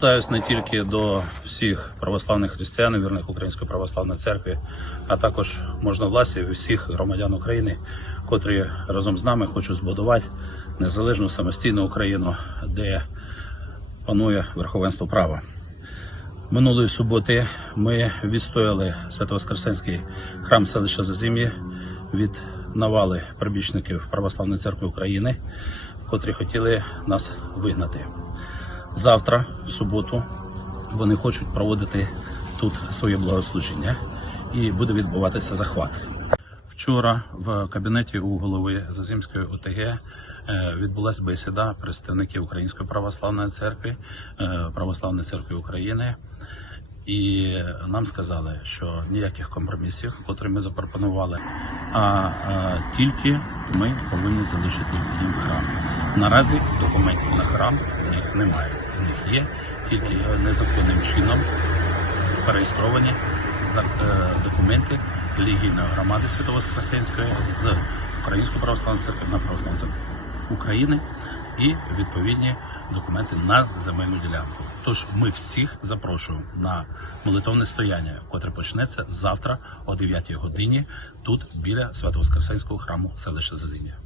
Звертаюсь не тільки до всіх православних християн, вірних Української православної церкви, а також можновластів і всіх громадян України, котрі разом з нами хочуть збудувати незалежну самостійну Україну, де панує верховенство права. Минулої суботи ми відстояли Свято-Воскресенський храм селища Зазім'ї від навали прибічників Православної церкви України, котрі хотіли нас вигнати. Завтра, в суботу, вони хочуть проводити тут своє благослужіння і буде відбуватися захват. Вчора в кабінеті у голови Зазімської ОТГ е, відбулася бесіда представників Української православної церкви, е, Православної церкви України. І нам сказали, що ніяких компромісів, котрі ми запропонували, а, а тільки ми повинні залишити їм храм. Наразі документів на храм в них немає. В них є тільки незаконним чином переєстровані е, документи релігійної громади Свято-Воскресенської з Української православної церкви на православну церкву України і відповідні документи на земельну ділянку. Тож ми всіх запрошуємо на молитовне стояння, котре почнеться завтра о 9 годині тут біля Свято-Воскресенського храму селища Зазім'я.